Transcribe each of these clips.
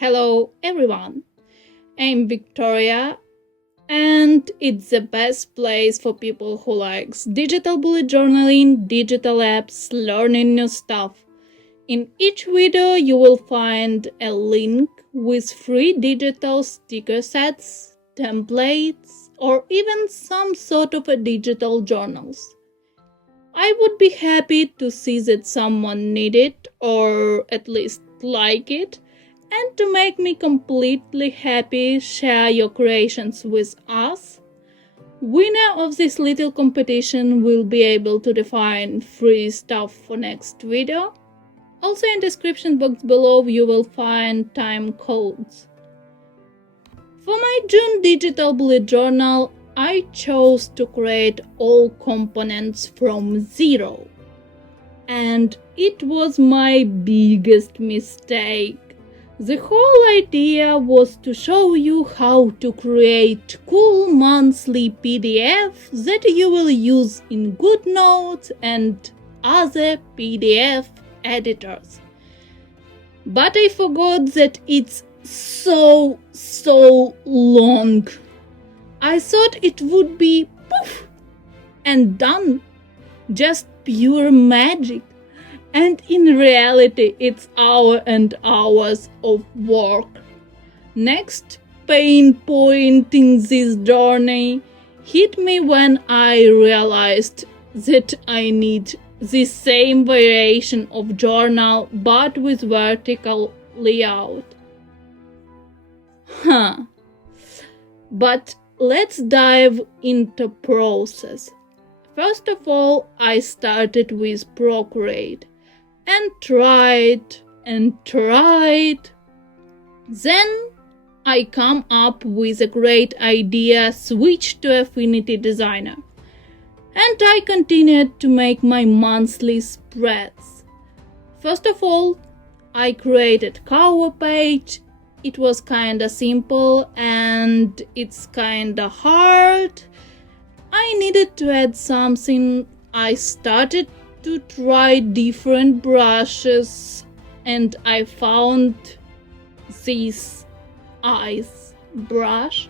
Hello everyone, I'm Victoria and it's the best place for people who likes digital bullet journaling, digital apps, learning new stuff. In each video you will find a link with free digital sticker sets, templates, or even some sort of a digital journals. I would be happy to see that someone need it or at least like it. And to make me completely happy, share your creations with us. Winner of this little competition will be able to define free stuff for next video. Also in description box below you will find time codes. For my June digital bullet journal, I chose to create all components from zero. And it was my biggest mistake. The whole idea was to show you how to create cool monthly PDF that you will use in GoodNotes and other PDF editors. But I forgot that it's so long. I thought it would be poof and done, just pure magic. And in reality, it's hours and hours of work. Next pain point in this journey hit me when I realized that I need the same variation of journal but with vertical layout. But let's dive into process. First of all, I started with Procreate. And tried. Then I come up with a great idea, switch to Affinity Designer. And I continued to make my monthly spreads. First of all, I created cover page. It was kinda simple and it's kinda hard. I needed to add something. I started to try different brushes and I found this ice brush.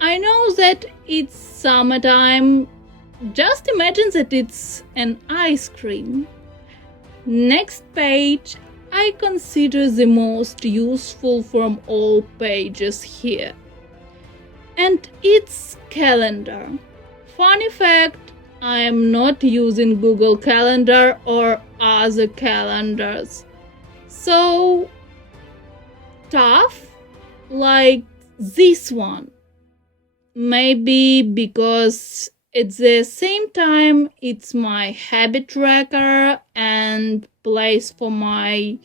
I know that it's summertime, just imagine that it's an ice cream. Next page I consider the most useful from all pages here, and it's calendar. Funny fact, I am not using Google Calendar or other calendars. So tough like this one. Maybe because at the same time it's my habit tracker and place for my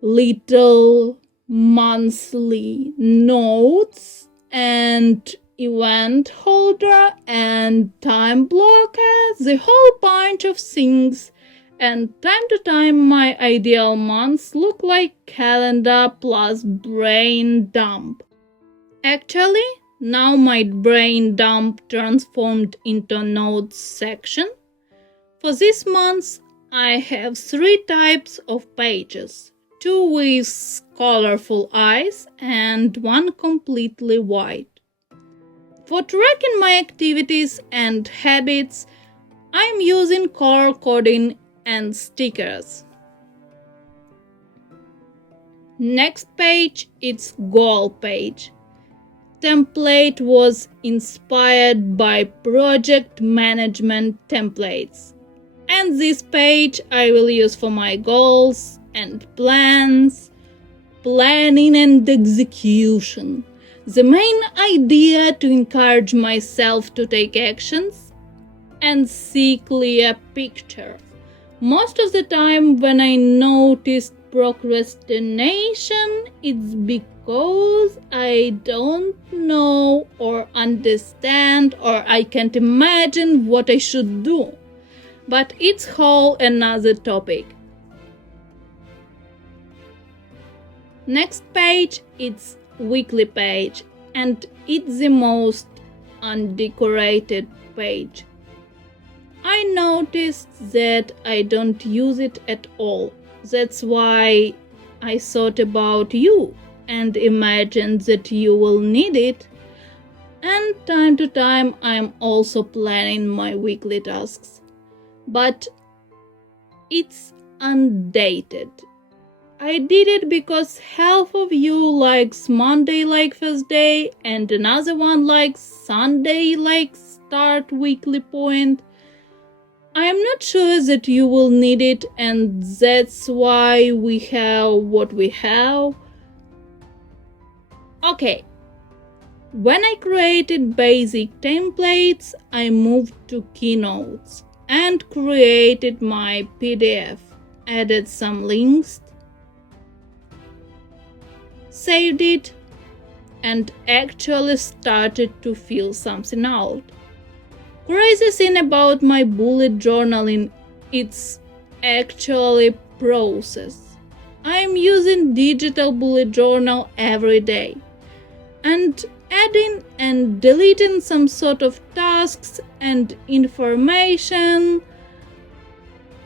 little monthly notes and event holder and time blocker, the whole bunch of things, and time to time my ideal months look like calendar plus brain dump. Actually, now my brain dump transformed into notes section. For this month I have 3 types of pages, 2 with colorful eyes and 1 completely white. For tracking my activities and habits, I'm using color coding and stickers. Next page, it's goal page. Template was inspired by project management templates. And this page I will use for my goals and plans, planning and execution. The main idea to encourage myself to take actions and see clear picture. Most of the time when I noticed procrastination, it's because I don't know or understand or I can't imagine what I should do. But it's whole another topic. Next page, it's weekly page, and it's the most undecorated page. I noticed that I don't use it at all. That's why I thought about you and imagined that you will need it. And time to time, I am also planning my weekly tasks. But it's undated. I did it because half of you likes Monday like first day and another one likes Sunday like start weekly point. I am not sure that you will need it, and that's why we have what we have. Okay, when I created basic templates, I moved to keynotes and created my PDF, added some links, saved it, and actually started to fill something out. Crazy thing about my bullet journaling, it's actually process. I'm using digital bullet journal every day, and adding and deleting some sort of tasks and information,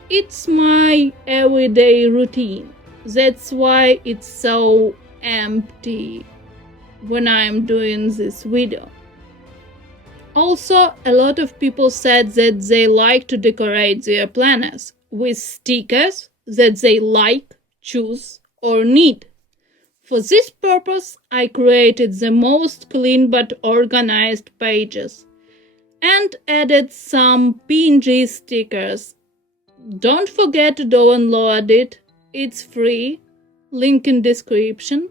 it's my everyday routine. That's why it's so empty when I'm doing this video. Also, a lot of people said that they like to decorate their planners with stickers that they like, choose, or need. For this purpose, I created the most clean but organized pages and added some PNG stickers. Don't forget to download it, it's free, link in description.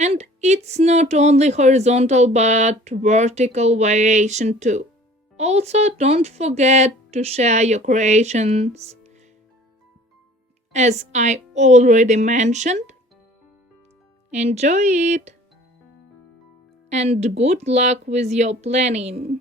And it's not only horizontal but vertical variation too. Also, don't forget to share your creations. As I already mentioned, enjoy it and good luck with your planning.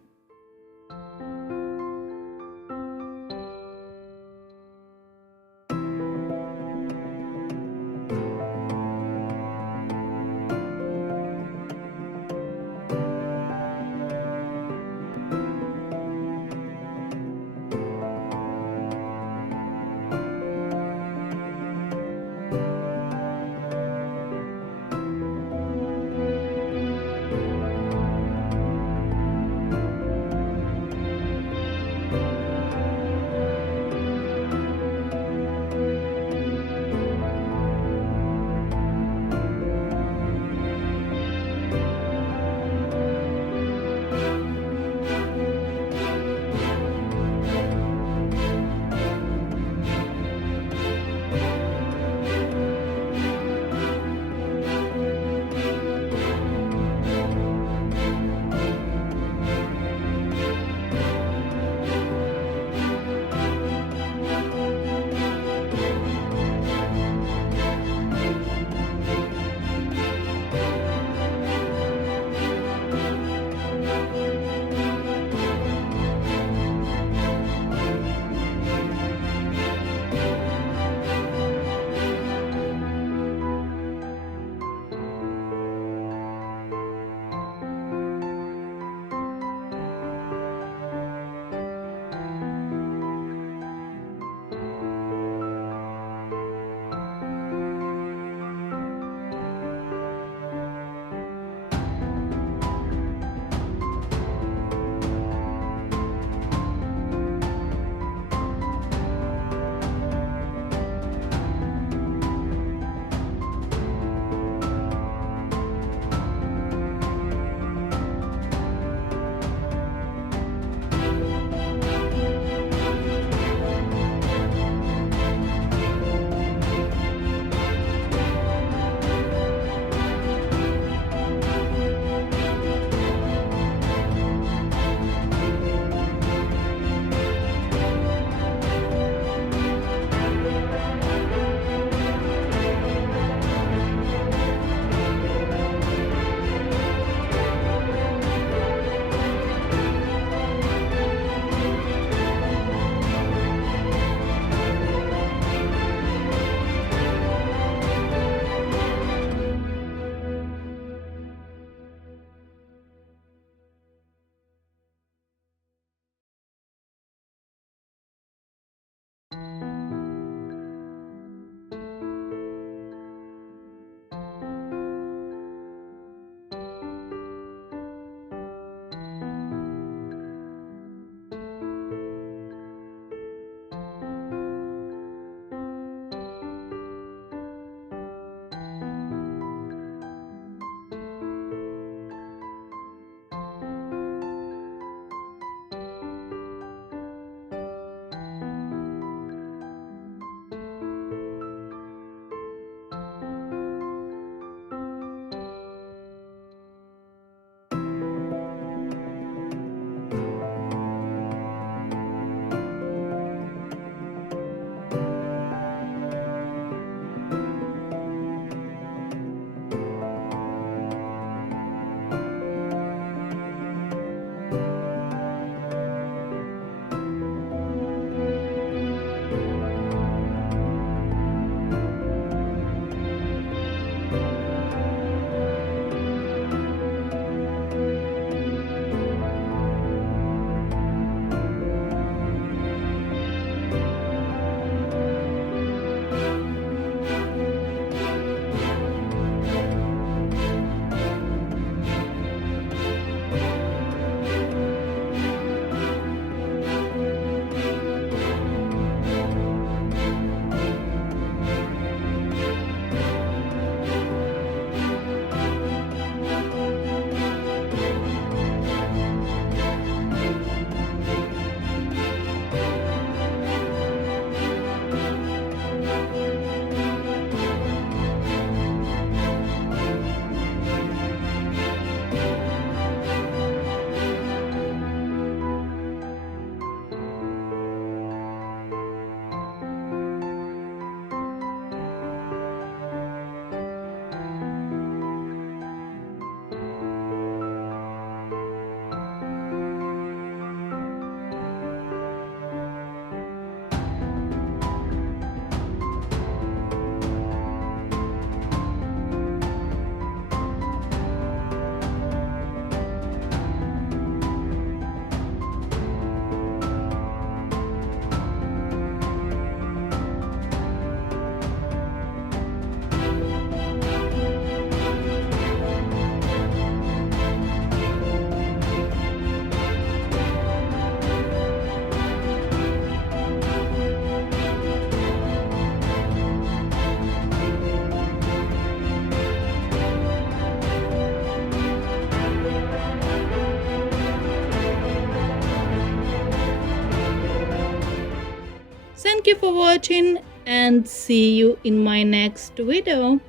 Thank you for watching and see you in my next video.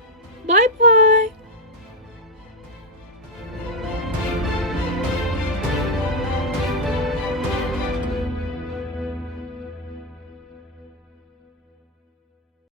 Bye bye!